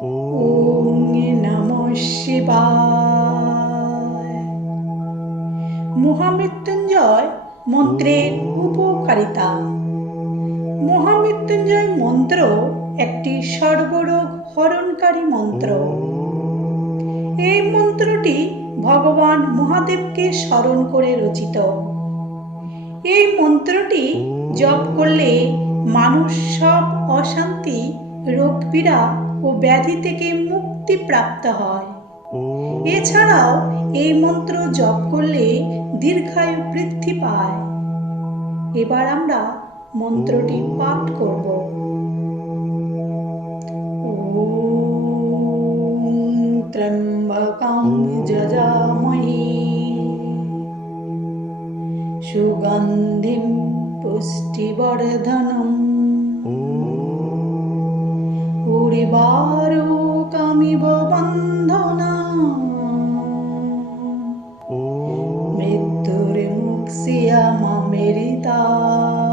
ওম নমঃ শিবায়। মহামৃত্যুঞ্জয় মন্ত্রের উপকারিতা। মহামৃত্যুঞ্জয় মন্ত্র একটি সর্বরোগ হরণকারী মন্ত্র। এই মন্ত্রটি ভগবান মহাদেবকে স্মরণ করে রচিত। এই মন্ত্রটি জপ করলে মানুষ সব অশান্তি, রোগপীড়া ও ব্যাধি থেকে মুক্তি প্রাপ্ত হয়। এছাড়াও এই মন্ত্র জপ করলে দীর্ঘায়ু বৃদ্ধি পায়। এবার আমরা মন্ত্রটি পাঠ করব। ওম ত্র্যম্বকং যজামহে সুগন্ধিং পুষ্টিবর্ধনং উর্বারুকমিব বন্ধনাং মৃত্যুর্মুক্ষীয়মামৃতাৎ।